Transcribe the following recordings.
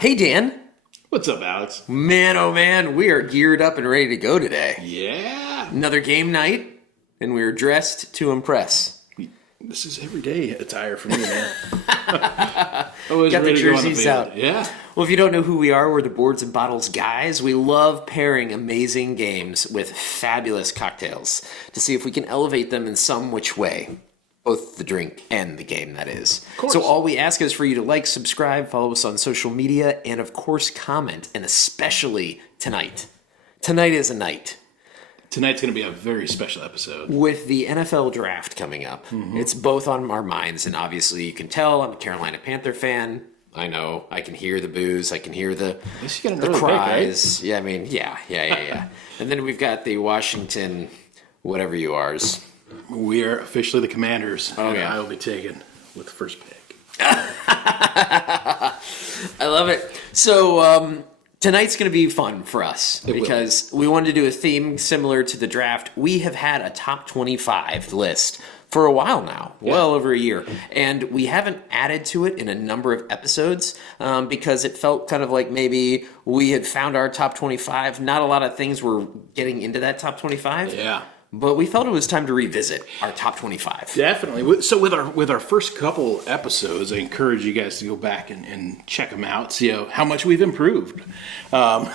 Hey, Dan. What's up, Alex? Man, oh man, we are geared up and ready to go today. Yeah. Another game night, and we are dressed to impress. This is everyday attire for me, man. Always Got the ready to go on jerseys field. out. Yeah. Well, if you don't know who we are, we're the Boards and Bottles guys. We love pairing amazing games with fabulous cocktails to see if we can elevate them in some which way. Both the drink and the game, that is. Of course. So all we ask is for you to like, subscribe, follow us on social media, and of course comment, and especially tonight. Tonight is a night. Tonight's going to be a very special episode. With the NFL draft coming up, it's both on our minds, and obviously you can tell I'm a Carolina Panther fan. I know, I can hear the boos, I can hear the least you got an the early pick, cries. Yeah, I mean, yeah. And then we've got the Washington, whatever you are's. We are officially the Commanders. Oh, and yeah. I will be taken with the first pick. I love it. So tonight's going to be fun for us because we wanted to do a theme similar to the draft. We have had a top 25 list for a while now, well over a year. And we haven't added to it in a number of episodes because it felt kind of like maybe we had found our top 25. Not a lot of things were getting into that top 25. Yeah. But we felt it was time to revisit our top 25. Definitely. So with our first couple episodes, I encourage you guys to go back and check them out, see how much we've improved. But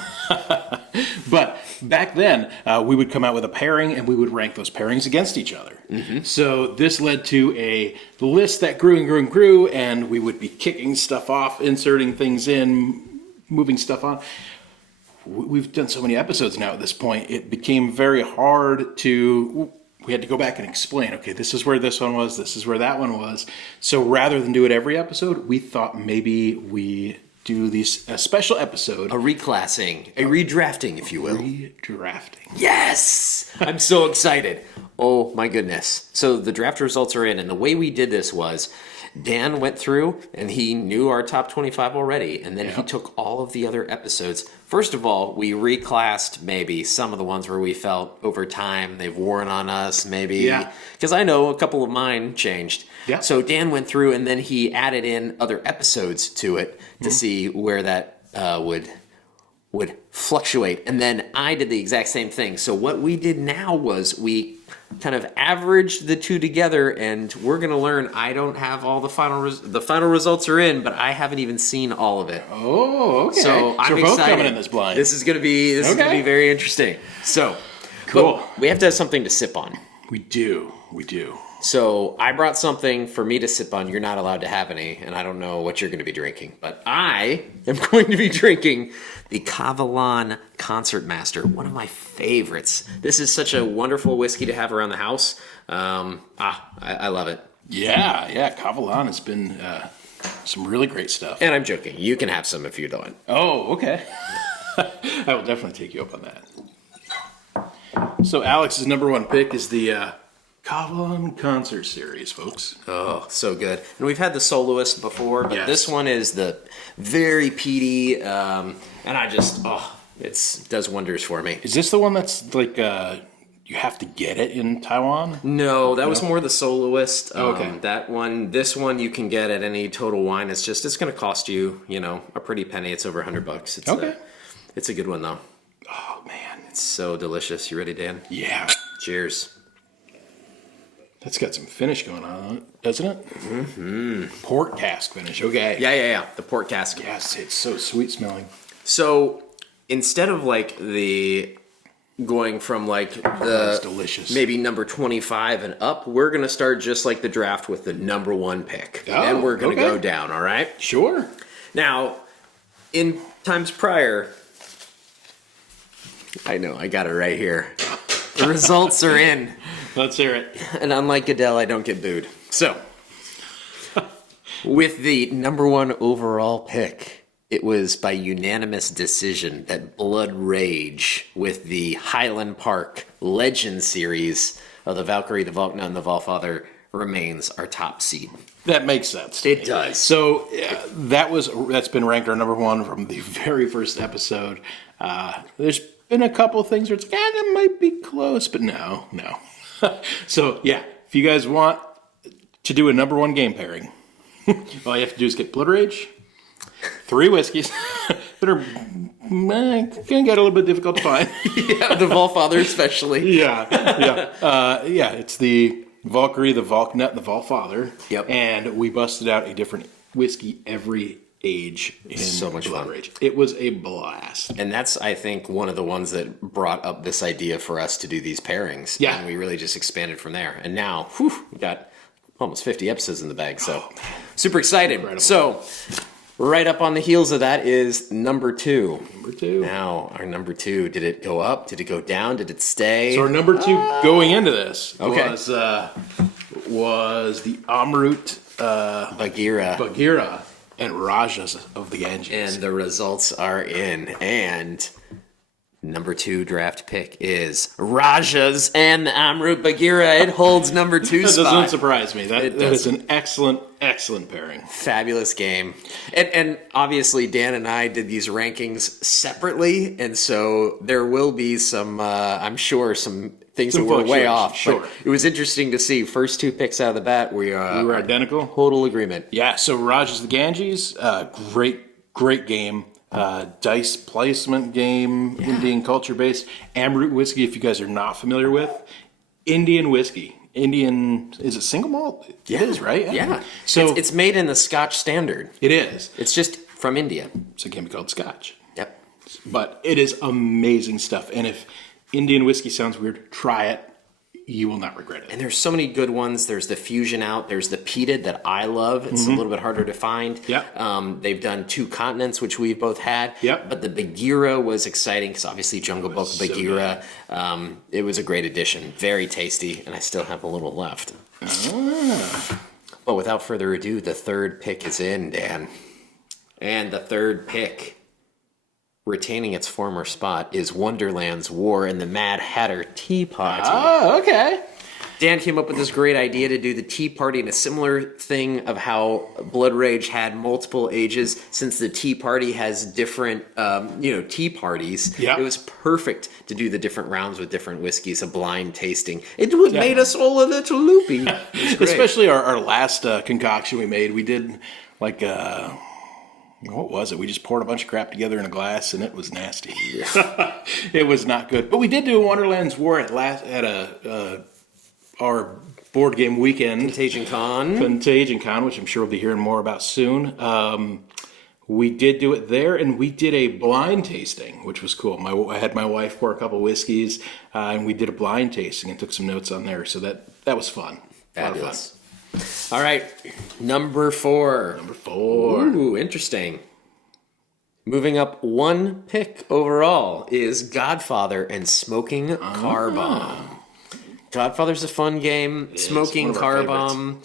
back then, we would come out with a pairing, and we would rank those pairings against each other. Mm-hmm. So this led to a list that grew and grew and grew, and we would be kicking stuff off, inserting things in, moving stuff on. We've done so many episodes now at this point, it became very hard we had to go back and explain, okay, this is where this one was, this is where that one was. So rather than do it every episode, we thought maybe we do a special episode. A reclassing, a redrafting, if you will. Redrafting. Yes! I'm so excited. Oh my goodness. So the draft results are in, and the way we did this was Dan went through and he knew our top 25 already, and then he took all of the other episodes. First of all, we reclassed maybe some of the ones where we felt over time they've worn on us, maybe. Yeah. Because I know a couple of mine changed. Yeah. So Dan went through and then he added in other episodes to it to see where that would fluctuate. And then I did the exact same thing. So what we did now was we kind of averaged the two together, and we're going to learn. I don't have all the final results are in, but I haven't even seen all of it. Oh, okay. So I'm we're both excited. coming in this blind. This is going to be very interesting. So cool. But we have to have something to sip on. We do. So I brought something for me to sip on. You're not allowed to have any, and I don't know what you're going to be drinking. But I am going to be drinking the Kavalan Concertmaster, one of my favorites. This is such a wonderful whiskey to have around the house. I love it. Yeah. Kavalan has been some really great stuff. And I'm joking. You can have some if you don't. Oh, okay. I will definitely take you up on that. So Alex's number one pick is the Kavalan Concert Series, folks. Oh, so good. And we've had the soloist before, but this one is the very peaty, and I just, it does wonders for me. Is this the one that's like, you have to get it in Taiwan? No, that was more the soloist. Okay. This one you can get at any Total Wine. It's going to cost you, a pretty penny. It's over $100. It's okay. It's a good one, though. Oh, man. It's so delicious. You ready, Dan? Yeah. Cheers. That's got some finish going on, doesn't it? Mm-hmm. Port cask finish. Okay. Yeah. The port cask. Yes, it's so sweet smelling. So instead of like going from like That's delicious. Maybe number 25 and up, we're going to start just like the draft with the number one pick. And we're going to go down, all right? Sure. Now, in times prior, I know, I got it right here. The results are in. Let's hear it. And unlike Goodell, I don't get booed. So, with the number one overall pick, it was by unanimous decision that Blood Rage with the Highland Park Legend series of the Valkyrie, the Valkna, and the Valfather remains our top seed. That makes sense. It does. So that's been ranked our number one from the very first episode. There's been a couple of things where it's that might be close, but no. So yeah, if you guys want to do a number one game pairing, all you have to do is get Blood Rage, 3 whiskeys, that are can get a little bit difficult to find. Yeah, the Volfather especially. Yeah. It's the Valkyrie, the Valknut, and the Volfather. Yep. And we busted out a different whiskey every age in So much Blood fun. Rage. It was a blast. And that's, I think, one of the ones that brought up this idea for us to do these pairings. Yeah. And we really just expanded from there. And now, we got almost 50 episodes in the bag. So super excited. Incredible. So right up on the heels of that is number 2. Number 2. Now, our number 2, did it go up? Did it go down? Did it stay? So our number 2 going into this Okay. was the Amrut Bagheera. and Rajas of the Ganges. And the results are in. And number 2 draft pick is Rajas and the Amrut Bagheera. It holds number 2 that spot. doesn't surprise me. That is doesn't. an excellent pairing. Fabulous game. And obviously Dan and I did these rankings separately, and so there will be some I'm sure some things Some that were way fluctuations, off. sure. But it was interesting to see first 2 picks out of the bat we were identical. total agreement. Yeah, so Rajas of the Ganges, great game. Dice placement game, Indian culture based. Amrut whiskey, if you guys are not familiar with. Indian whiskey. Is it single malt? Yeah. It is, right? Yeah. So it's made in the Scotch standard. it is. It's just from India. So it can be called Scotch. Yep. But it is amazing stuff. And if Indian whiskey sounds weird, try it. You will not regret it. And there's so many good ones. There's the Fusion out. There's the Peated that I love. It's a little bit harder to find. Yep. They've done 2 continents, which we've both had. Yep. But the Bagheera was exciting because obviously Jungle Book so Bagheera. It was a great addition. Very tasty. And I still have a little left. But without further ado, the 3rd pick is in, Dan. And the 3rd pick, retaining its former spot, is Wonderland's War in the Mad Hatter Tea Party. Oh, okay. Dan came up with this great idea to do the tea party and a similar thing of how Blood Rage had multiple ages. Since the tea party has different, tea parties, Yep. it was perfect to do the different rounds with different whiskeys, a blind tasting. It made us all a little loopy. Especially our last concoction we made. We did like what was it? We just poured a bunch of crap together in a glass, and it was nasty. It was not good. But we did do a Wonderland's War at our board game weekend. Contagion Con. Contagion Con, which I'm sure we'll be hearing more about soon. We did do it there, and we did a blind tasting, which was cool. I had my wife pour a couple whiskeys, and we did a blind tasting and took some notes on there. So that was fun. Fabulous. All right, number 4. Number 4. Ooh, interesting. Moving up 1 pick overall is Godfather and Smoking Car Bomb. Godfather's a fun game. Smoking one of Car our Bomb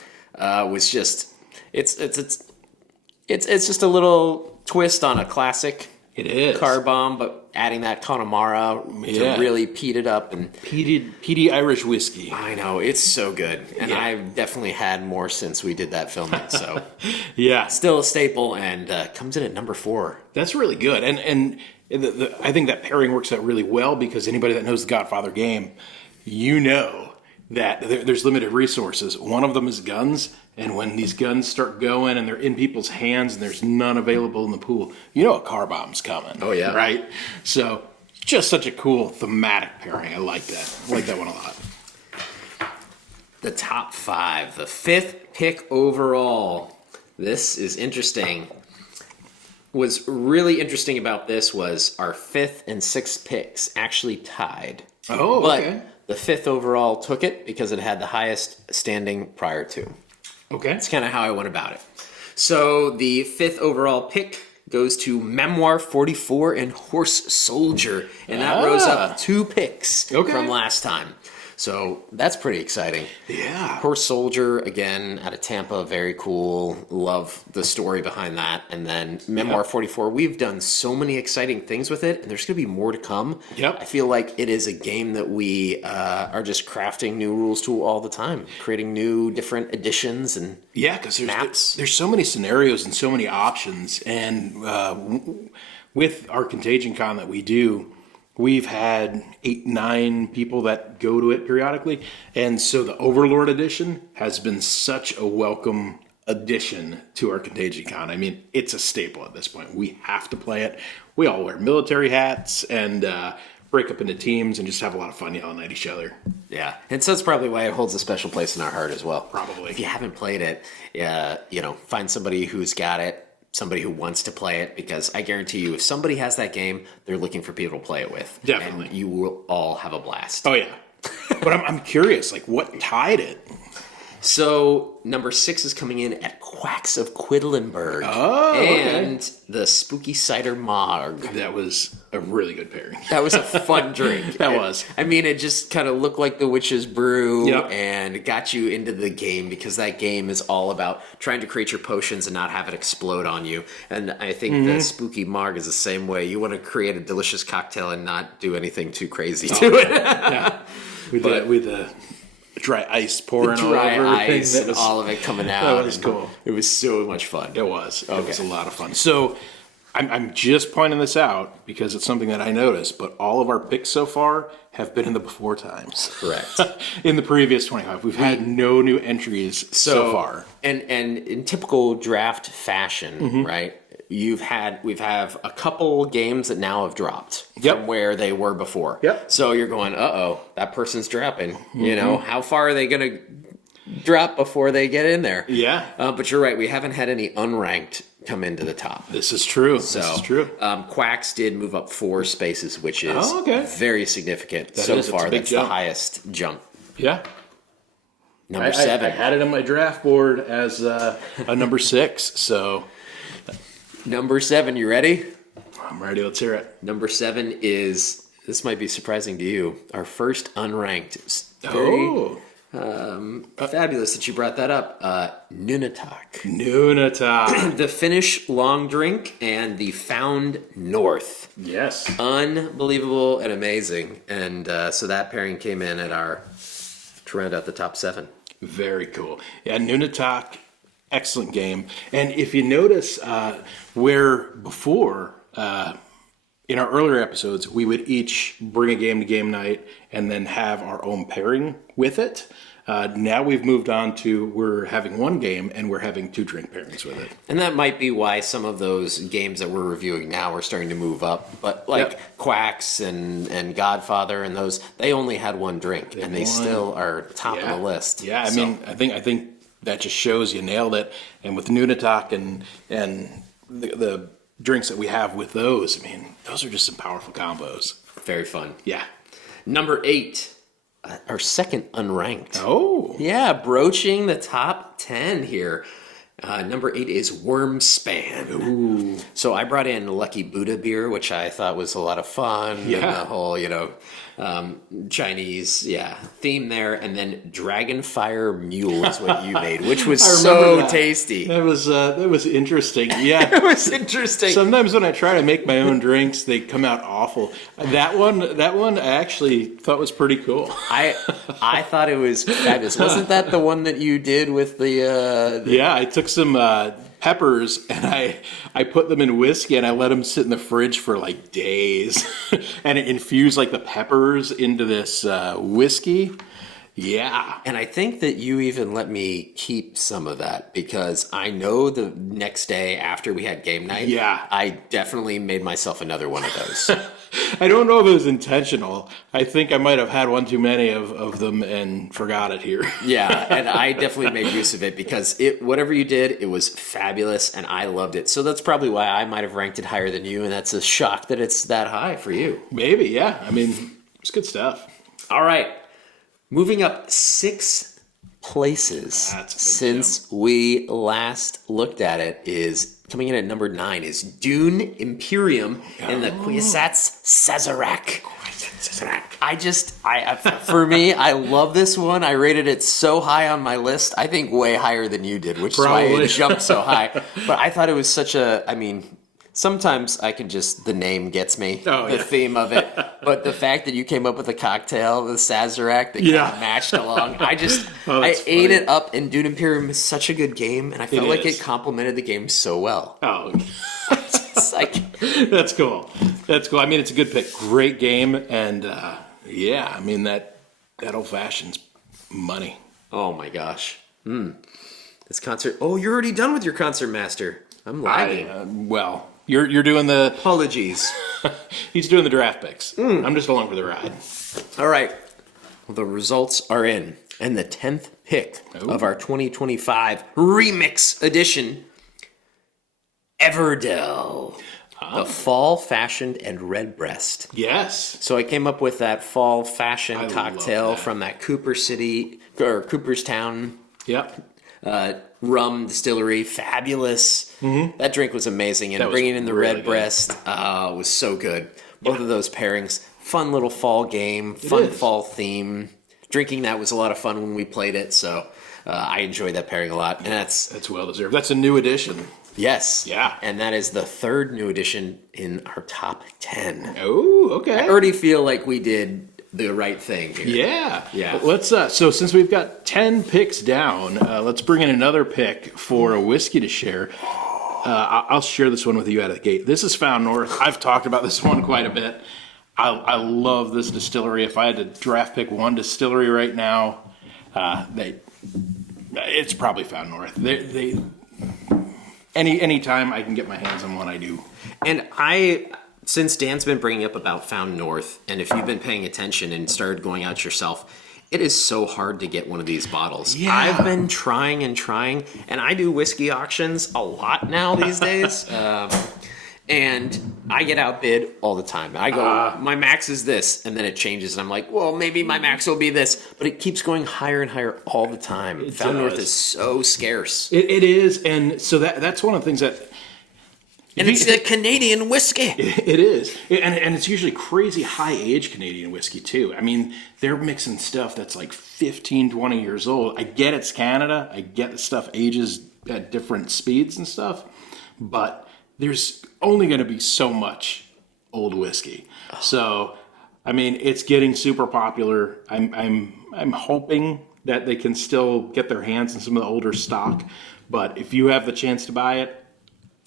was just it's just a little twist on a classic It is. car bomb, but adding that Connemara to really peat it up. And peaty Irish whiskey. I know, it's so good. And Yeah. I've definitely had more since we did that filming. So Yeah. still a staple, and comes in at number 4. That's really good, and I think that pairing works out really well because anybody that knows the Godfather game, you know that there's limited resources. One of them is guns, and when these guns start going and they're in people's hands and there's none available in the pool, you know a car bomb's coming. Oh, yeah. right. So just such a cool thematic pairing. I like that. I like that one a lot. The top 5, the 5th pick overall. This is interesting. What's really interesting about this was our 5th and 6th picks actually tied. Oh, but okay. the 5th overall took it because it had the highest standing prior to. Okay. That's kind of how I went about it. So the 5th overall pick goes to Memoir 44 and Horse Soldier. And that rose up 2 picks from last time. So that's pretty exciting. Yeah. Horse Soldier, again, out of Tampa, very cool. Love the story behind that. And then Memoir 44, we've done so many exciting things with it, and there's going to be more to come. Yep. I feel like it is a game that we are just crafting new rules to all the time, creating new different additions and Yeah, because maps. there's so many scenarios and so many options. And with our Contagion Con that we do, we've had 8-9 people that go to it periodically. And so the Overlord edition has been such a welcome addition to our Contagion Con. I mean, it's a staple at this point. We have to play it. we all wear military hats and break up into teams and just have a lot of fun yelling at each other. Yeah, and so that's probably why it holds a special place in our heart as well. Probably. If you haven't played it, find somebody who's got it, somebody who wants to play it, because I guarantee you, if somebody has that game, they're looking for people to play it with. Definitely. And you will all have a blast. Oh, yeah. But I'm curious, like, what tied it? So, number 6 is coming in at Quacks of Quedlinburg. Oh, okay. And the Spooky Cider Mog. That was a really good pairing. That was a fun drink. That was. I mean, it just kind of looked like the Witch's Brew. Yep. And got you into the game, because that game is all about trying to create your potions and not have it explode on you. And I think the Spooky Mog is the same way. You want to create a delicious cocktail and not do anything too crazy to it. Yeah. With the dry ice pouring all over everything. Ice and all of it coming out. That was cool. It was so much fun. It was. It was a lot of fun. So I'm just pointing this out because it's something that I noticed, but all of our picks so far have been in the before times. Correct. In the previous 25. We've had no new entries so far. And in typical draft fashion, right? We've had a couple games that now have dropped from where they were before. Yep. So you're going, that person's dropping. You know, how far are they going to drop before they get in there? Yeah. But you're right. We haven't had any unranked come into the top. This is true. This is true. Quacks did move up 4 spaces, which is very significant so far. That's the highest jump. Yeah. Number 7. I had it on my draft board as a number 6, so... Number 7, you ready? I'm ready, let's hear it. Number 7 is, this might be surprising to you, our first unranked. Very fabulous that you brought that up. Nunatak. Nunatak. The Finnish long drink and the Found North. Yes. Unbelievable and amazing. And so that pairing came in to round out the top 7. Very cool. Yeah, Nunatak. Excellent game. And if you notice where before, in our earlier episodes, we would each bring a game to game night and then have our own pairing with it. Now we've moved on to we're having one game and we're having 2 drink pairings with it. And that might be why some of those games that we're reviewing now are starting to move up. But Quacks and Godfather and those, they only had 1 drink and they still are top of the list. Yeah, I mean, I think that just shows you nailed it. And with Nunatak and the drinks that we have with those, I mean, those are just some powerful combos. Very fun. Yeah. Number 8, our second unranked. Oh. Yeah, broaching the top 10 here. Number 8 is Wormspan. Ooh. So I brought in Lucky Buddha beer, which I thought was a lot of fun. Yeah. And the whole, Chinese, theme there. And then Dragonfire Mule is what you made, which was so tasty. That was interesting. Yeah. It was interesting. Sometimes when I try to make my own drinks, they come out awful. That one I actually thought was pretty cool. I thought it was fabulous. Wasn't that the one that you did with the Yeah, I took some peppers and I put them in whiskey and I let them sit in the fridge for like days and it infused like the peppers into this whiskey. Yeah. And I think that you even let me keep some of that because I know the next day after we had game night, I definitely made myself another one of those. I don't know if it was intentional. I think I might have had one too many of them and forgot it here. Yeah, and I definitely made use of it because whatever you did, it was fabulous and I loved it. So that's probably why I might have ranked it higher than you, and that's a shock that it's that high for you. Maybe, yeah. I mean, it's good stuff. All right. Moving up 6 places since we last looked at it is coming in at number 9 is Dune Imperium and the Kwisatz Sazerac. For me, I love this one. I rated it so high on my list. I think way higher than you did, which is why it jumped so high. But I thought it was such sometimes the name gets me, the theme of it. But the fact that you came up with a cocktail, the Sazerac, that kind of matched along, I ate it up. And Dune Imperium is such a good game, and I felt like it complemented the game so well. Oh, that's cool. That's cool. I mean, it's a good pick. Great game, and I mean that old fashioned's money. Oh my gosh. This concert. Oh, you're already done with your concert master. I'm lagging. You're doing the. Apologies. He's doing the draft picks. I'm just along for the ride. All right. Well, the results are in. And the 10th pick of our 2025 Remix Edition, Everdell. The fall fashioned and redbreast. Yes. So I came up with that fall fashion I cocktail love that. from that Cooper City or Cooperstown Yep. rum distillery. Fabulous. That drink was amazing, and That was bringing in the really redbreast was so good. Both of those pairings, fun little fall game, fun is. fall theme. Drinking that was a lot of fun when we played it, so I enjoyed that pairing a lot. And That's well deserved. That's a new addition. yes, Yeah. and that is the third new addition in our top 10. Oh, okay. I already feel like we did the right thing here. Yeah. Yeah. Let's. So since we've got 10 picks down, let's bring in another pick for a whiskey to share. I'll share this one with you out of the gate. This is Found North. I've talked about this one quite a bit. I love this distillery. If I had to draft pick one distillery right now, it's probably Found North. Any time I can get my hands on one, I do. And since Dan's been bringing up about Found North, and if you've been paying attention and started going out yourself, it is so hard to get one of these bottles. Yeah. I've been trying, and I do whiskey auctions a lot now these days. And I get outbid all the time. I go, my max is this, and then it changes, and I'm like, well, maybe my max will be this, but it keeps going higher and higher all the time. Found North is so scarce. It is, and so that's one of the things that. And it's the Canadian whiskey. It is. And it's usually crazy high-age Canadian whiskey, too. I mean, they're mixing stuff that's like 15, 20 years old. I get it's Canada. I get the stuff ages at different speeds and stuff. But there's only going to be so much old whiskey. So, I mean, it's getting super popular. I'm hoping that they can still get their hands on some of the older stock. But if you have the chance to buy it,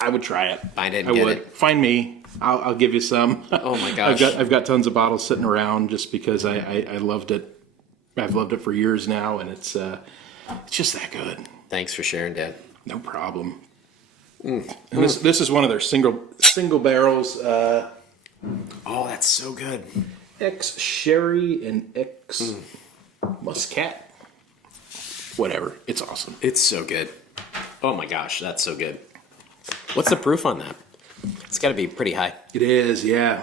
I would try it. Find it and get it. Find me. I'll give you some. Oh my gosh. I've got tons of bottles sitting around just because I loved it. I've loved it for years now, and it's just that good. Thanks for sharing, Dad. No problem. And this is one of their single barrels. Oh, that's so good. Ex sherry and ex muscat. Whatever. It's awesome. It's so good. Oh my gosh, that's so good. What's the proof on that? It's got to be pretty high. It is, yeah.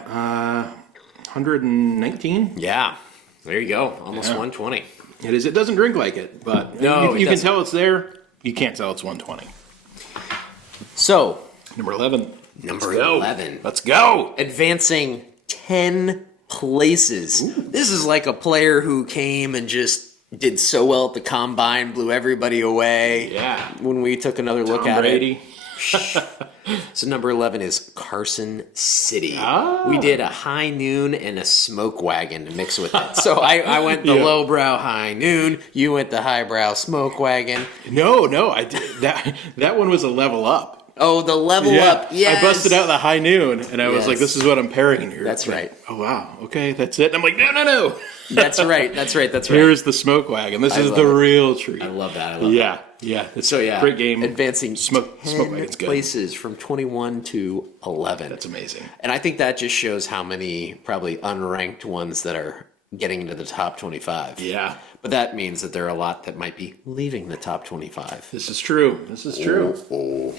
119. Yeah. There you go. Almost 120. It is. It doesn't drink like it, but No, you can tell it's there. You can't tell it's 120. So, Number 11. number 11. Let's go. Advancing 10 places. This is like a player who came and just did so well at the combine, blew everybody away. Yeah. When we took another look Tom at Brady. it. So number 11 is Carson City. Ah. We did a high noon and a smoke wagon to mix with it. So I went the Yeah. lowbrow high noon. You went the highbrow smoke wagon. No, I did that one was a level up. Oh, the level up. Yes. I busted out the high noon, and I was like, Yes. "This is what I'm pairing here." That's right. Oh wow, okay, that's it. And I'm like, "No." That's right. That's right. Here's the smoke wagon. This is love the it. real treat. I love that. I love that. Yeah. It's So yeah, great game. Advancing Smoke 10 wagon's good. places from 21 to 11. That's amazing. And I think that just shows how many probably unranked ones that are getting into the top 25. Yeah, But that means that there are a lot that might be leaving the top 25. this is true. Oh.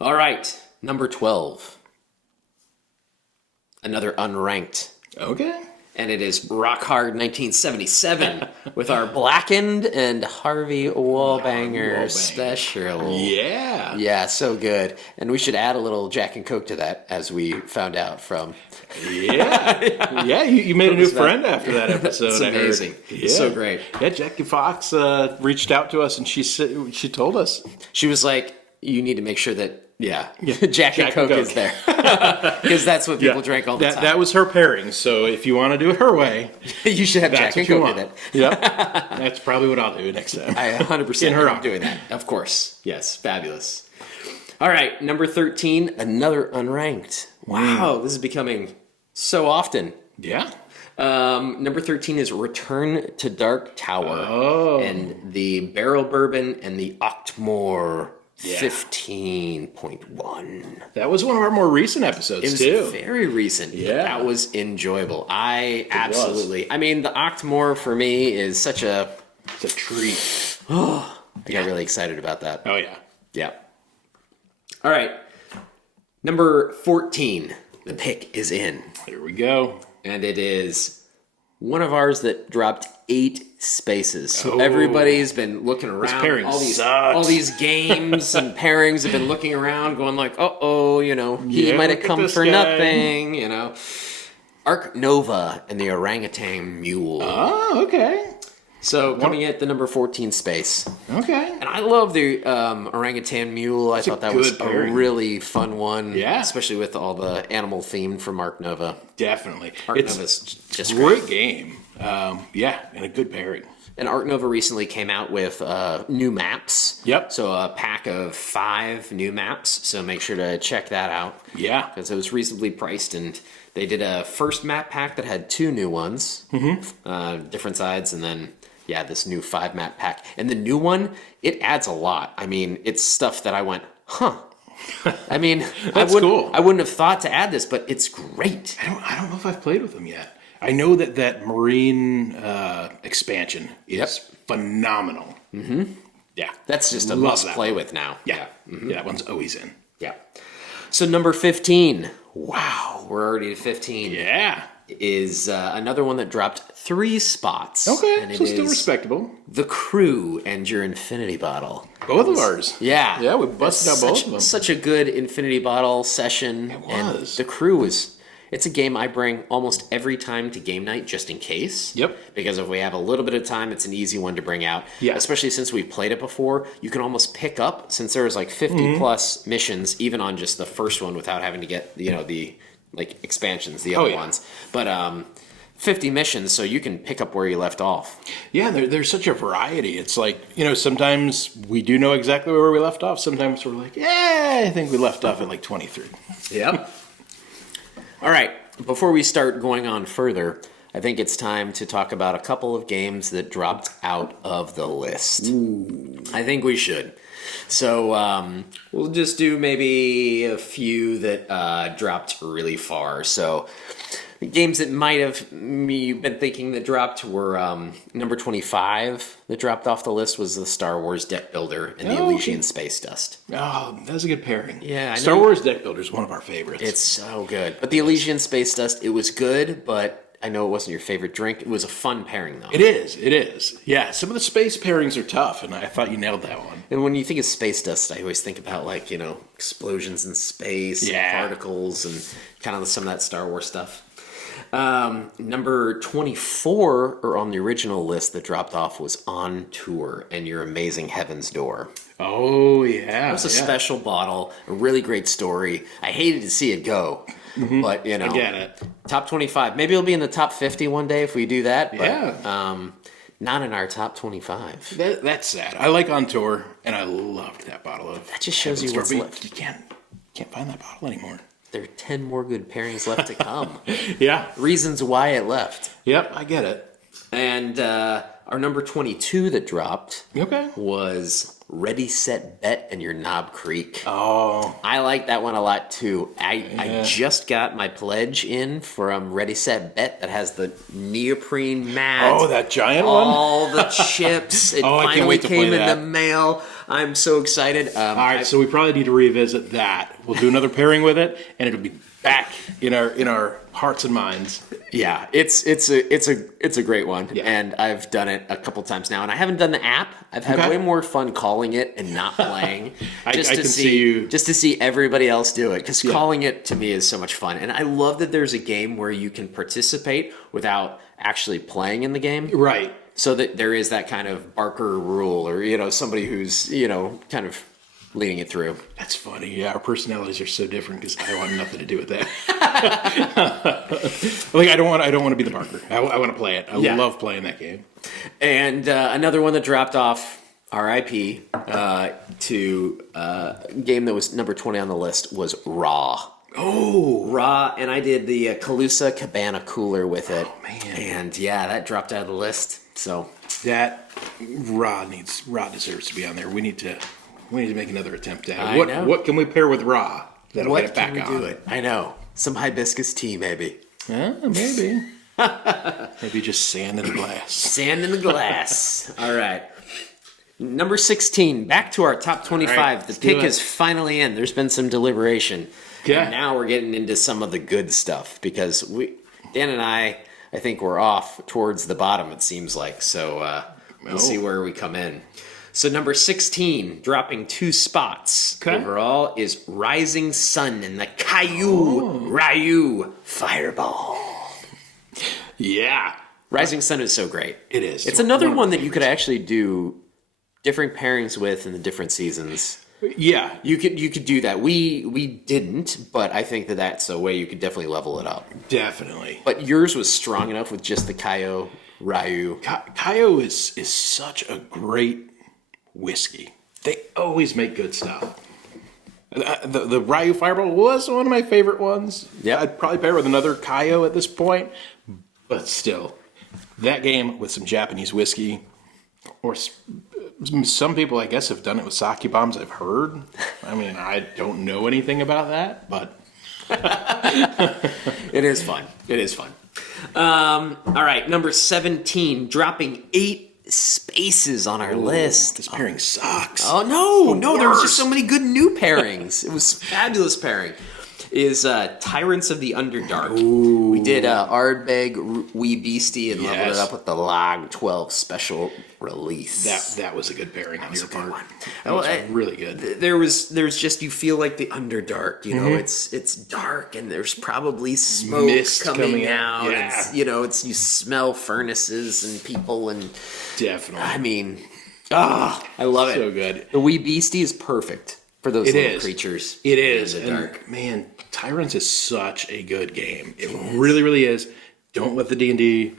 All right, number 12. Another unranked. Okay. And it is Rock Hard 1977 with our Blackened and Harvey Wallbanger special. Yeah. Yeah, so good. And we should add a little Jack and Coke to that, as we found out from. Yeah. You made a new friend after that episode. It's I heard. amazing. It's so great. Yeah, Jackie Fox reached out to us, and she told us. She was like, you need to make sure that, Jack and Coke is there. Because that's what people drank all the time. That was her pairing. So if you want to do it her way, You should have that's Jack and what you Coke want. in it. Yep. That's probably what I'll do next time. I 100% In her am honor. doing that. Of course. Yes, fabulous. All right, number 13, another unranked. Wow, this is becoming so often. Yeah. Number 13 is Return to Dark Tower. Oh. And the Barrel Bourbon and the Octmore Yeah. 15.1. That was one of our more recent episodes, It was too. very recent. But Yeah. that was enjoyable. I absolutely. I mean, the Octomore for me is such a. It's a treat. I got really excited about that. Oh, yeah. Yeah. All right. Number 14. The pick is in. Here we go. And it is one of ours that dropped 8 spaces. So Oh. everybody's been looking around. pairing all these sucks. all these games and pairings have been looking around, going like, "Uh-oh, he Yeah, might have look at come this for guy. nothing." Arc Nova and the Orangutan Mule. Oh, okay. So coming at the number 14 space. Okay. And I love the Orangutan Mule. I thought that was good a pairing. really fun one. Yeah. Especially with all the animal themed from Arc Nova. Definitely. Arc It's Nova's just a great. great game. Yeah, and a good pairing. And Arc Nova recently came out with new maps. Yep. So a pack of 5 new maps. So make sure to check that out. Yeah. Because it was reasonably priced. And they did a first map pack that had 2 new ones. Different sides. And then, this new 5 map pack. And the new one, it adds a lot. I mean, it's stuff that I went, huh. I mean, cool. I wouldn't have thought to add this, but it's great. I don't know if I've played with them yet. I know that marine expansion is phenomenal. Mm-hmm. Yeah. That's just a Love must that play one. with now. Yeah. Yeah, that one's always in. Yeah. So number 15. Wow, we're already at 15. Yeah. Is another one that dropped 3 spots. Okay, And it so still is respectable. The Crew and your Infinity Bottle. Both of ours. Yeah. Yeah, we busted out both of them. Such a good Infinity Bottle session. It And was. The Crew it's a game I bring almost every time to game night just in case. Yep. Because if we have a little bit of time, it's an easy one to bring out. Yeah. Especially since we've played it before, you can almost pick up, since there was like 50 Mm-hmm. plus missions, even on just the first one without having to get, the like expansions, the other yeah. ones. But 50 missions, so you can pick up where you left off. Yeah, there's such a variety. It's like, sometimes we do know exactly where we left off. Sometimes we're like, I think we left off at like 23. Yep. All right. Before we start going on further, I think it's time to talk about a couple of games that dropped out of the list. Ooh. I think we should. So we'll just do maybe a few that dropped really far. So games that might have you've been thinking that dropped were number 25 that dropped off the list was the Star Wars Deck Builder and the Elysian Space Dust. Oh, that was a good pairing. Yeah, I Star know. Wars Deck Builder is one of our favorites. It's so good. But the Elysian Space Dust, it was good, but I know it wasn't your favorite drink. It was a fun pairing, though. It is. Yeah, some of the space pairings are tough, and I thought you nailed that one. And when you think of space dust, I always think about, like, explosions in space, and particles, and kind of some of that Star Wars stuff. Number 24, or on the original list that dropped off, was On Tour and Your Amazing Heaven's Door. Oh, yeah. It was a special bottle, a really great story. I hated to see it go. But, I get it. top 25. Maybe it'll be in the top 50 one day if we do that. But, Yeah. not in our top 25. That's sad. I like On Tour, and I loved that bottle of. That just shows you Heaven's what's Door, left. but you can't find that bottle anymore. There are 10 more good pairings left to come. Yeah. Reasons why it left. Yep, I get it. And our number 22 that dropped Okay. was Ready, Set, Bet and Your Knob Creek. Oh, I like that one a lot too. I just got my pledge in from Ready, Set, Bet that has the neoprene mat. oh, that giant one. all the chips. It Oh, I can't finally wait to came play in that. the mail. I'm so excited. All right, so we probably need to revisit that. We'll do another pairing with it, and it'll be back in our hearts and minds. Yeah, it's a great one, Yeah. and I've done it a couple times now, and I haven't done the app. I've had Okay. way more fun calling it and not playing, I can see you- just to see everybody else do it. Because calling it to me is so much fun, and I love that there's a game where you can participate without actually playing in the game. Right. So that there is that kind of Barker rule, or somebody who's kind of leading it through. That's funny. Yeah, our personalities are so different because I want nothing to do with that. Like I don't want to be the Barker. I want to play it. I love playing that game. And another one that dropped off, RIP, to a game that was number 20 on the list was Raw. Oh, Raw, and I did the Calusa Cabana cooler with it. Oh, man. And that dropped out of the list. So that Raw deserves to be on there. We need to We need to make another attempt at I it. know. What can we pair with raw that'll What get it back can we on? do it? I know. Some hibiscus tea, maybe. Yeah, maybe. Maybe just sand in a glass. Sand in the glass. All right. Number 16, back to our top 25. All right, The let's do pick it. is finally in. There's been some deliberation. Okay. And now we're getting into some of the good stuff because Dan and I think we're off towards the bottom, it seems like. So we'll see where we come in. So number 16, dropping 2 spots overall, is Rising Sun and the Ryu Fireball. Yeah. Rising Sun is so great. It is. It's another one that you could actually do different pairings with in the different seasons. Yeah. You could do that. We didn't, but I think that's a way you could definitely level it up. Definitely. But yours was strong enough with just the Kaio Ryu. Kaio is such a great whiskey. They always make good stuff. The Ryu Fireball was one of my favorite ones. Yeah. I'd probably pair with another Kaio at this point. But still, that game with some Japanese whiskey, or some people, I guess, have done it with sake bombs, I've heard. I mean, I don't know anything about that, but... It is fun. It is fun. All right, number 17, dropping 8 spaces on our list. This pairing sucks. Oh, no, there was just so many good new pairings. It was fabulous pairing. Is Tyrants of the Underdark. Ooh. We did Ardbeg, Wee Beastie, and leveled it up with the Log 12 special release. That was a good pairing on your part. One. That was really good. There's just, you feel like the Underdark, you know, it's dark and there's probably smoke Mist coming out. Yeah. And, you smell furnaces and people and... Definitely. I mean, I love it. So good. The Wee Beastie is perfect for those little creatures. It is. In the dark. Man, Tyrants is such a good game. It really, really is. Don't let the D&D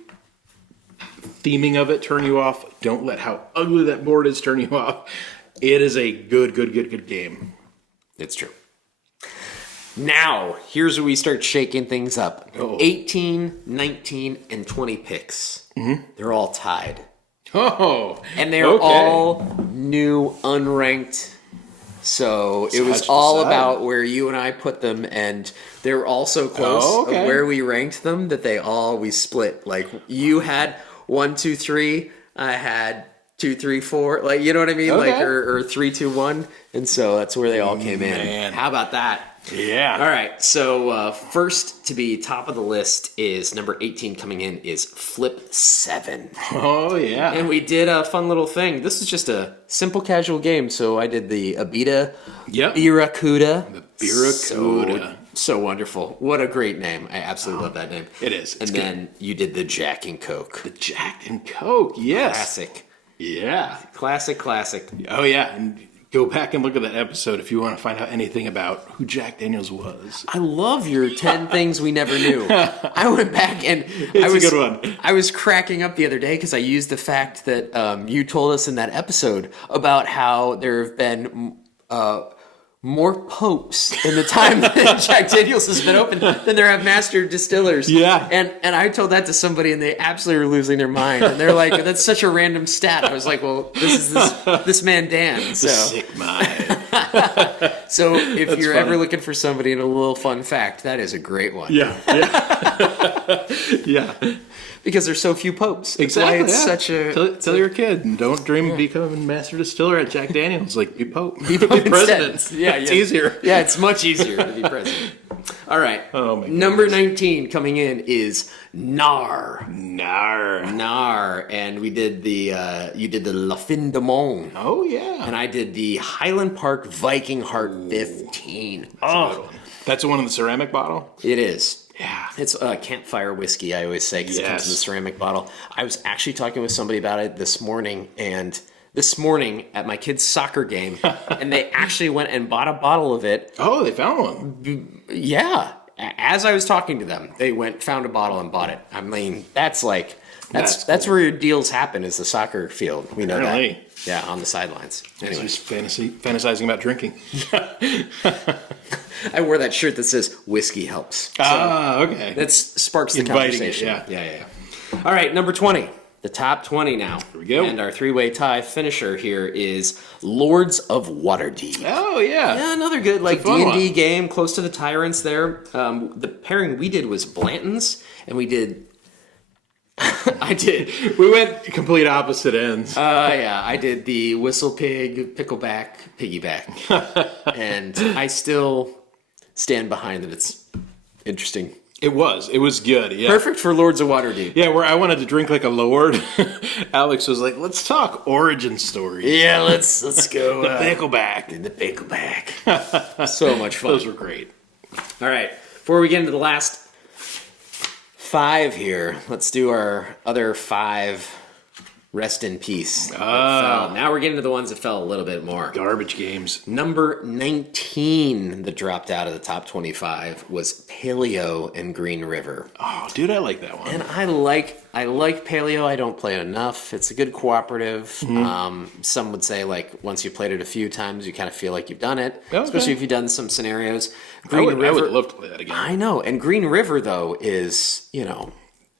theming of it turn you off. Don't let how ugly that board is turn you off. It is a good game. It's true. Now, here's where we start shaking things up. 18, 19, and 20 picks. Mm-hmm. They're all tied. Oh. And they're all new, unranked. So it was all about where you and I put them, and they were all so close of where we ranked them that we split. Like, you had 1, 2, 3, I had 2, 3, 4. Like, you know what I mean? Like, or 3, 2, 1. And so that's where they all came in. How about that? Yeah. All right. So first to be top of the list is number 18 coming in is Flip 7. Oh, yeah. And we did a fun little thing. This is just a simple casual game. So I did the Abita Barracuda. The Barracuda. So wonderful. What a great name. I absolutely love that name. It is. And then you did the Jack and Coke. The Jack and Coke, yes. Classic. Yeah. Classic. Oh, yeah. And go back and look at that episode if you want to find out anything about who Jack Daniels was. I love your 10 things we never knew. I went back and it's a good one. I was cracking up the other day because I used the fact that you told us in that episode about how there have been more popes in the time that Jack Daniels has been open than there have master distillers. Yeah. And I told that to somebody and they absolutely were losing their mind. And they're like, that's such a random stat. I was like, well, this is this man Dan. So. Sick mind. So if you're ever looking for somebody in a little fun fact, that is a great one. Yeah. Yeah. Because there's so few popes. Exactly. That's why it's such a... Tell your kid, don't dream of becoming master distiller at Jack Daniels. Like, be pope. Be president. Yeah, it's easier. Yeah, it's much easier to be president. All right. Oh, my Number 19 coming in is Nar. Nar. And we did the, you did the La Fin de Monde. Oh, yeah. And I did the Highland Park Viking Heart 15. That's the one in the ceramic bottle? It is. Yeah. It's a campfire whiskey, I always say, because it comes in the ceramic bottle. I was actually talking with somebody about it this morning, at my kid's soccer game, and they actually went and bought a bottle of it. Oh, they found one. Yeah. As I was talking to them, they found a bottle and bought it. I mean, that's cool. Where your deals happen, is the soccer field. We know that. Yeah, on the sidelines. Anyway. Just fantasizing about drinking. I wore that shirt that says "Whiskey helps." So okay. that sparks the Inviting conversation. it, yeah. All right, number 20. the top 20 now. Here we go. And our three-way tie finisher here is Lords of Waterdeep. Oh, yeah. Yeah, another good a fun D&D one. game, close to the Tyrants there. The pairing we did was Blanton's, and we did... I did. We went complete opposite ends. Yeah, I did the Whistle Pig, Pickleback, Piggyback. And I still stand behind that it's interesting. It was good, yeah. Perfect for Lords of Waterdeep. Yeah, where I wanted to drink like a lord. Alex was like, let's talk origin stories. Yeah, let's go. The Pickleback. The Pickleback. So much fun. Those were great. All right, before we get into the last 5 here, let's do our other 5 rest in peace. Now we're getting to the ones that fell a little bit more. Garbage games. Number 19 that dropped out of the top 25 was Paleo and Green River. Oh, dude, I like that one. And I like Paleo. I don't play it enough. It's a good cooperative. Some would say like once you played it a few times, you kind of feel like you've done it, Okay. especially if you've done some scenarios. I would love to play that again. I know. And Green River though is,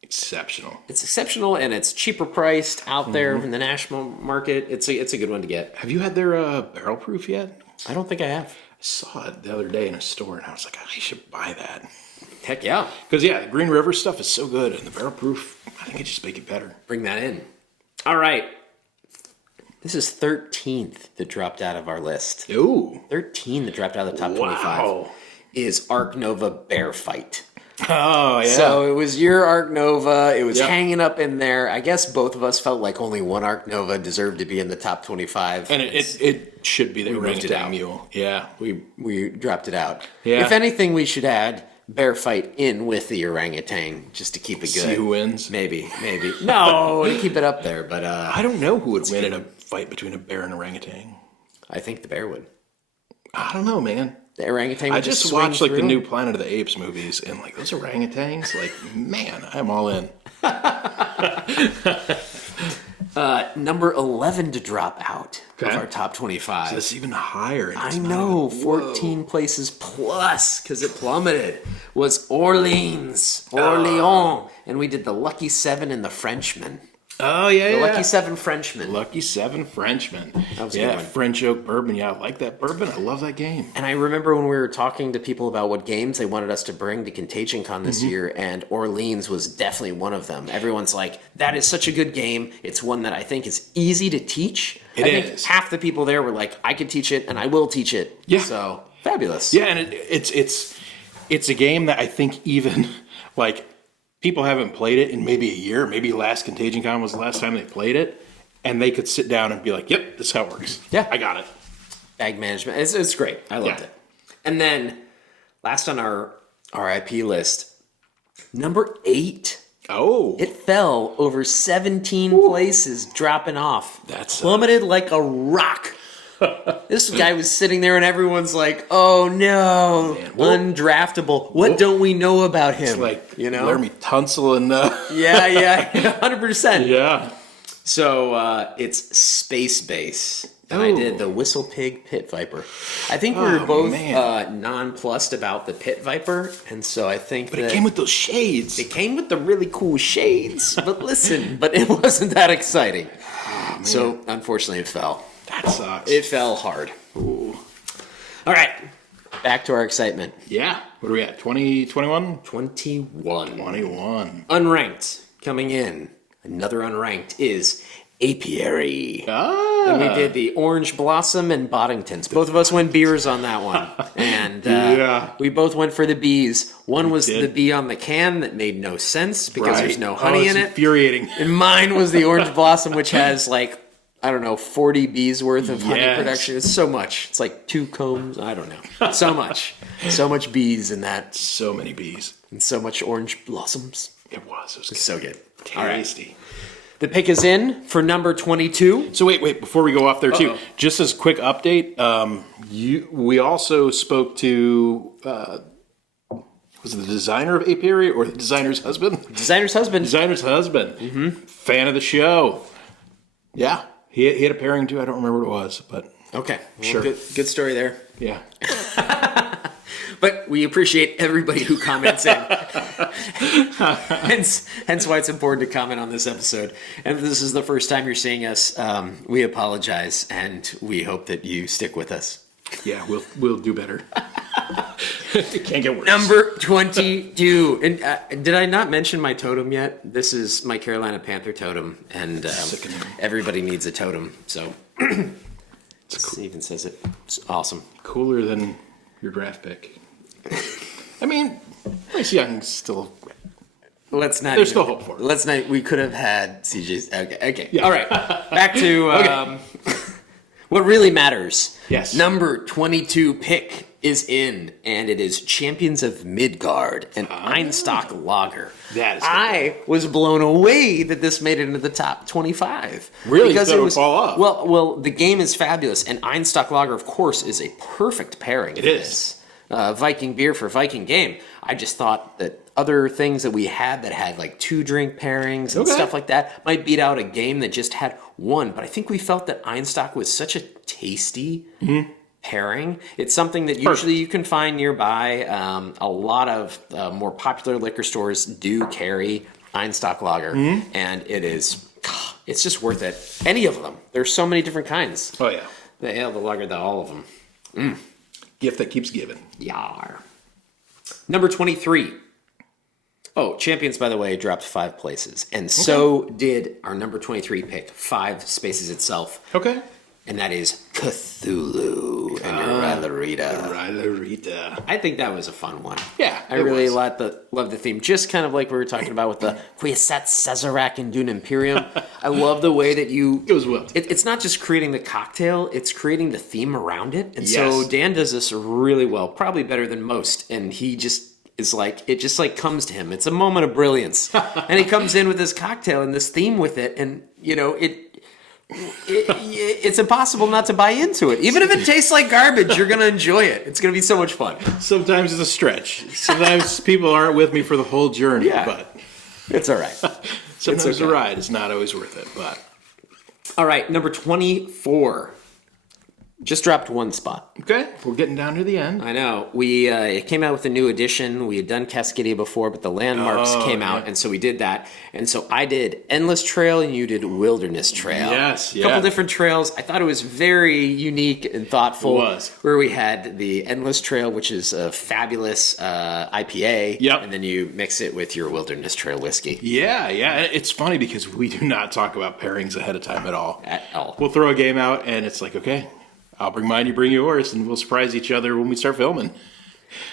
Exceptional. it's exceptional and it's cheaper priced out there in the national market. It's a good one to get. Have you had their barrel proof yet? I don't think I have. I saw it the other day in a store and I was like, I should buy that. Heck yeah. Because, yeah, the Green River stuff is so good, and the barrel proof, I think it just make it better. Bring that in. All right. This is 13th that dropped out of our list. Ooh. 13 that dropped out of the top 25 is Arc Nova Bear Fight. Oh, yeah. So it was your Arc Nova. It was hanging up in there. I guess both of us felt like only one Arc Nova deserved to be in the top 25. And it should be the moved it out. orangutan mule. Yeah. We dropped it out. Yeah. If anything, we should add Bear Fight in with the orangutan just to keep it good. See who wins. Maybe. No, to keep it up there. But I don't know who would win in a fight between a bear and orangutan. I think the bear would. I don't know, man. The orangutan would I just swing watched like the through. new Planet of the Apes movies, and like those orangutans, like man, I'm all in. Number 11 to drop out of Okay. our top 25. That's even higher. And I it's not know, even- 14 places plus, because it plummeted, was Orleans, Ah. Orleans. And we did the Lucky 7 and the Frenchman. Oh yeah, The yeah. Lucky 7 Frenchman. Lucky 7 Frenchman. was a good Yeah, one. French oak bourbon. Yeah, I like that bourbon. I love that game. And I remember when we were talking to people about what games they wanted us to bring to Contagion Con this Mm-hmm. year, and Orleans was definitely one of them. Everyone's like, that is such a good game. It's one that I think is easy to teach. I think is. half the people there were like, I could teach it, and I will teach it. Yeah. So, fabulous. Yeah, and it's a game that I think even like people haven't played it in maybe a year. Maybe last Contagion Con was the last time they played it, and they could sit down and be like, "Yep, this is how it works." Yeah. I got it. Bag management. It's great. I loved Yeah. it. And then, last on our RIP list, number 8. Oh, It fell over 17 places, dropping off. That's, plummeted like a rock. This guy was sitting there, and everyone's like, "Oh no, undraftable. What don't we know about him?" like Laramie. Laramie Tunsil and Yeah, 100%. yeah. So it's Space Base. And I did the Whistle Pig Pit Viper. I think we were both nonplussed about the Pit Viper, and so I think But it came with those shades. it came with the really cool shades. But listen, but it wasn't that exciting. So unfortunately, it fell. That sucks. It fell hard. Ooh. All right, back to our excitement. Yeah. What are we at? 20, 21? 21. 21. Unranked coming in. Another unranked is Apiary. Ah. And we did the Orange Blossom and Boddingtons. Both of us went beers on that one. And we both went for the bees. One was did. the bee on the can that made no sense because there's no honey it's in it. Infuriating. And mine was the Orange Blossom, which has like, I don't know, 40 bees worth of honey Yes. production. It's so much. It's like 2 combs. I don't know. So much. So much bees in that. So many bees. And so much orange blossoms. It was So good. tasty. The pick is in for number 22. So wait, before we go off there too, Uh-oh. just as a quick update, we also spoke to was it the designer of Apiary or the designer's husband? Designer's husband. Designer's husband. Mm-hmm. Fan of the show. Yeah, he had a pairing too. I don't remember what it was, but Okay. Well, Sure. Good story there. yeah. But we appreciate everybody who comments in. hence why it's important to comment on this episode. And if this is the first time you're seeing us, we apologize, and we hope that you stick with us. Yeah, we'll do better. It can't get worse. Number 22. And did I not mention my totem yet? This is my Carolina Panther totem, and everybody needs a totem. So it even says it. It's awesome. Cooler than your draft pick. I mean, Bryce Young's still. Let's not. There's still hope for it. Let's not. We could have had CJ's. Okay. Yeah. All right. Back to what really matters. Yes. Number 22 pick is in, and it is Champions of Midgard and Einstock Lager. That is I was blown away that this made it into the top 25. Really? Because Thought it it would was fall off. Well, the game is fabulous, and Einstock Lager, of course, is a perfect pairing. It is. Viking beer for Viking game. I just thought that other things that we had that had like 2-drink pairings and stuff like that might beat out a game that just had one. But I think we felt that Einstock was such a tasty pairing. It's something that usually you can find nearby. A lot of more popular liquor stores do carry Einstock Lager, and it's just worth it. Any of them. There's so many different kinds. Oh, yeah. The ale, the lager, all of them. Gift that keeps giving. Yar. Number 23. Oh, Champions, by the way, dropped 5 places. And so did our number 23 pick, 5 spaces itself. Okay. And that is Cthulhu and your Rylarita. Rylarita. I think that was a fun one. Yeah, I really love the theme. Just kind of like we were talking about with the Kwisatz Sazerac and Dune Imperium. I love the way that you... It was well. It's not just creating the cocktail, it's creating the theme around it. And so Yes. Dan does this really well, probably better than most. And he just is like, it just like comes to him. It's a moment of brilliance. And he comes in with this cocktail and this theme with it. And, you know, it's impossible not to buy into it. Even if it tastes like garbage, you're going to enjoy it. It's going to be so much fun. Sometimes it's a stretch. Sometimes people aren't with me for the whole journey, but it's all right. Sometimes the ride is not always worth it. But all right, number 24. Just dropped 1 spot. okay, we're getting down to the end. I know. We it came out with a new edition. We had done Cascadia before, but the landmarks came out, and so we did that. And so I did Endless Trail, and you did Wilderness Trail. Yes, a couple different trails. I thought it was very unique and thoughtful. It was. Where we had the Endless Trail, which is a fabulous IPA. Yep. And then you mix it with your Wilderness Trail whiskey. Yeah. And it's funny because we do not talk about pairings ahead of time at all. At all. We'll throw a game out, and it's like, okay, I'll bring mine, you bring yours, and we'll surprise each other when we start filming.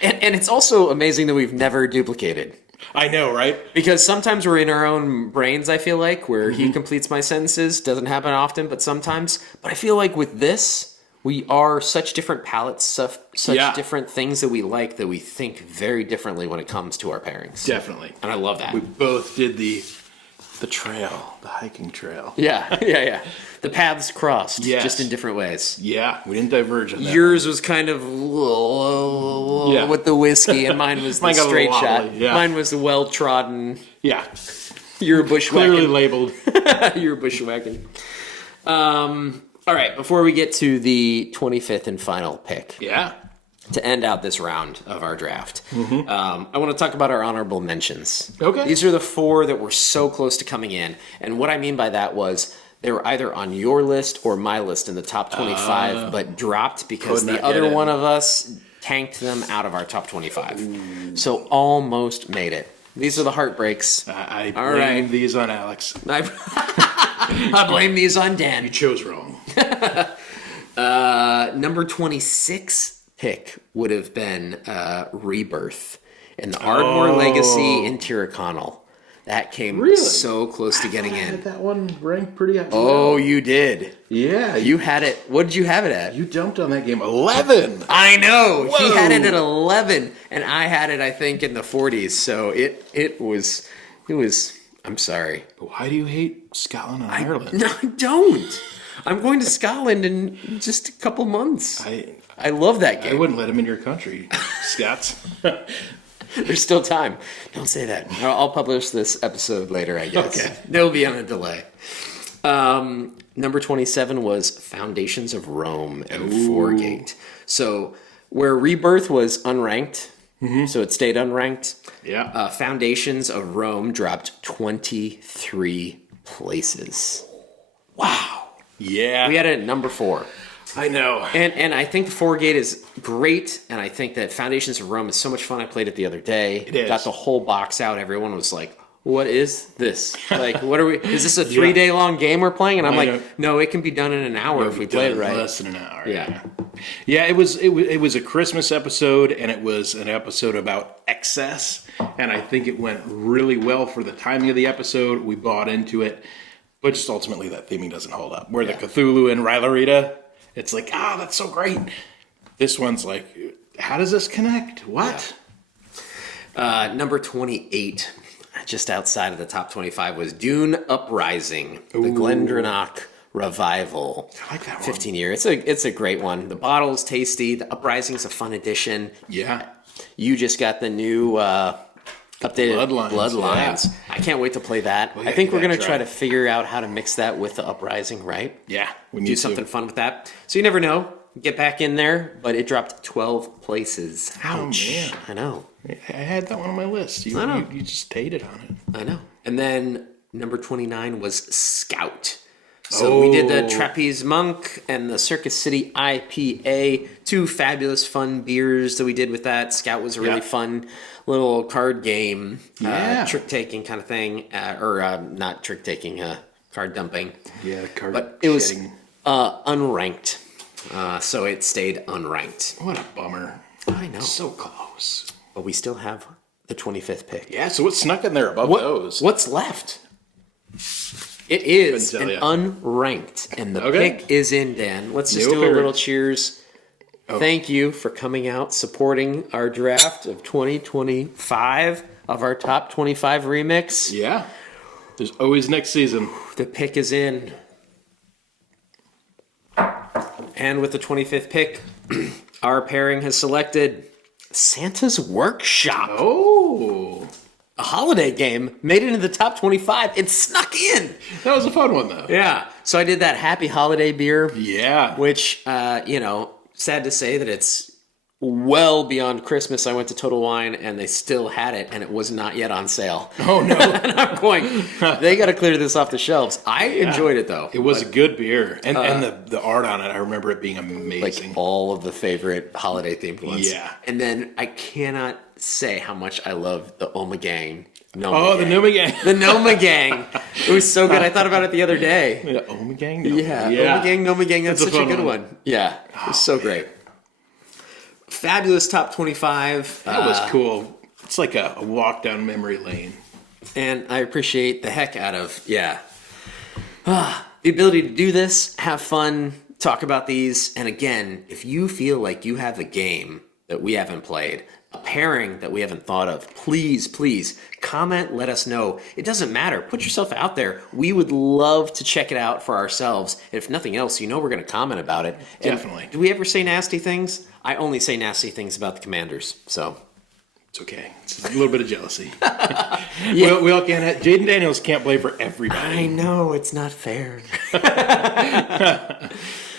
And it's also amazing that we've never duplicated. I know, right? Because sometimes we're in our own brains, I feel like, where he completes my sentences. Doesn't happen often, but sometimes. But I feel like with this, we are such different palettes, such different things that we like, that we think very differently when it comes to our pairings. Definitely. And I love that. We both did the trail, the hiking trail. Yeah. The paths crossed, Yes. just in different ways. Yeah, we didn't diverge on that. Yours was kind of with the whiskey, and mine was the Mine got a straight little shot. wobbly, yeah. Mine was the well-trodden. Yeah, You're bushwhacking. clearly labeled. You're bushwhacking. All right, before we get to the 25th and final pick, Yeah. to end out this round of our draft, I want to talk about our honorable mentions. Okay. These are the 4 that were so close to coming in. And what I mean by that was they were either on your list or my list in the top 25, but dropped because Could the not other get in. one of us tanked them out of our top 25. So almost made it. These are the heartbreaks. I All blame right. these on Alex. I blame these on Dan. You chose wrong. Number 26 pick would have been Rebirth and the Ardmore Legacy in Tyrconnell. That came so close to getting I had in. that one ranked pretty high. Oh, you did. Yeah. You had it. What did you have it at? You dumped on that game 11. I know. He Whoa. had it at 11, and I had it, I think, in the 40s. So it was. I'm sorry. Why do you hate Scotland and Ireland? No, I don't. I'm going to Scotland in just a couple months. I love that game. I wouldn't let him in your country, Scots. There's still time. Don't say that. I'll publish this episode later, I guess. Okay. They'll be on a delay. Number 27 was Foundations of Rome and Foregate. So Where Rebirth was unranked, so it stayed unranked. Yeah. Foundations of Rome dropped 23 places. Wow. Yeah. We had it at number 4. I know. And I think the 4-gate is great, and I think that Foundations of Rome is so much fun. I played it the other day. It is. Got the whole box out. Everyone was like, what is this? Like, what are we? Is this a 3-day long game we're playing? And I'm like, no, it can be done in an hour if we play it right. Less than an hour. Yeah. Yeah, it was a Christmas episode, and it was an episode about excess, and I think it went really well for the timing of the episode. We bought into it, but just ultimately that theming doesn't hold up. Where the Cthulhu and Rylarita, it's like, that's so great. This one's like, how does this connect? What? Yeah. Number 28, just outside of the top 25, was Dune Uprising, the Glendronach revival. I like that one. 15 year. It's a great one. The bottle's tasty. The Uprising's a fun addition. Yeah. You just got the new updated Bloodlines. Yeah. I can't wait to play that. Well, I think yeah, we're going to that's try right. to figure out how to mix that with the Uprising, right? Yeah. We Do need something fun with that. So you never know. Get back in there, but it dropped 12 places. Ouch. man. I know. I had that one on my list. I know. You just hated on it. I know. And then number 29 was Scout. So we did the Trapeze Monk and the Circus City IPA, 2 fabulous fun beers that we did with that. Scout was a really fun little card game, trick-taking kind of thing, or not trick-taking, card dumping. Yeah, card But it was shedding. unranked, so it stayed unranked. What a bummer. I know. So close. But we still have the 25th pick. Yeah, so what's snuck in there above those? What's left? It is Couldn't an tell unranked, and the Okay. pick is in, Dan. Let's just No do a pairing. little cheers. Thank you for coming out, supporting our draft of 2025 of our top 25 remix. Yeah. There's always next season. The pick is in. And with the 25th pick, our pairing has selected Santa's Workshop. Oh. A holiday game made it into the top 25. It snuck in. That was a fun one, though. Yeah. So I did that Happy Holiday beer, Yeah. which, sad to say that it's well beyond Christmas. I went to Total Wine and they still had it and it was not yet on sale. Oh, no. And I'm going, they got to clear this off the shelves. I enjoyed it though. It was a good beer. And the art on it, I remember it being amazing. Like all of the favorite holiday themed ones. Yeah. And then I cannot say how much I love the Omegang. the Noma Gang. The Noma Gang. It was so good. I thought about it the other day. The Oma Gang? Yeah. Noma Gang. That's It's a such a fun good one. one. Yeah. It was so great. Fabulous top 25. That was cool. It's like a walk down memory lane. And I appreciate the heck out of, the ability to do this, have fun, talk about these. And again, if you feel like you have a game that we haven't played, a pairing that we haven't thought of, please comment, let us know. It doesn't matter. Put yourself out there. We would love to check it out for ourselves. And if nothing else, we're going to comment about it. And Definitely. do we ever say nasty things? I only say nasty things about the Commanders. So It's okay. It's a little bit of jealousy. we all can't have, Jaden Daniels can't play for everybody. I know it's not fair.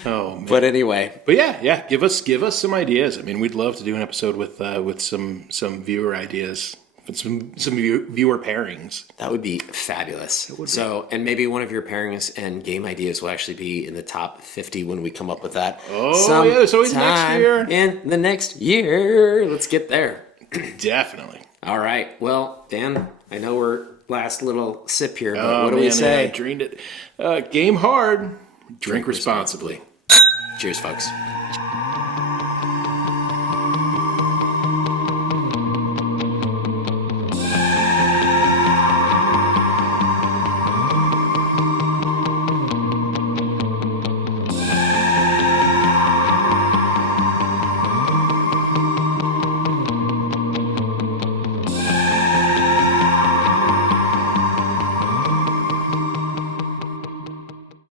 Oh, man. But anyway, But yeah, give us some ideas. I mean, we'd love to do an episode with some viewer ideas, and some viewer pairings. that would be fabulous. So, and maybe one of your pairings and game ideas will actually be in the top 50 when we come up with that. Oh, yeah, it's always next sometime year. In the next year. Let's get there. Definitely. All right. Well, Dan, I know we're last little sip here, but Oh, what do we man, say? I dreamed it. Game hard. Drink responsibly. Cheers, folks.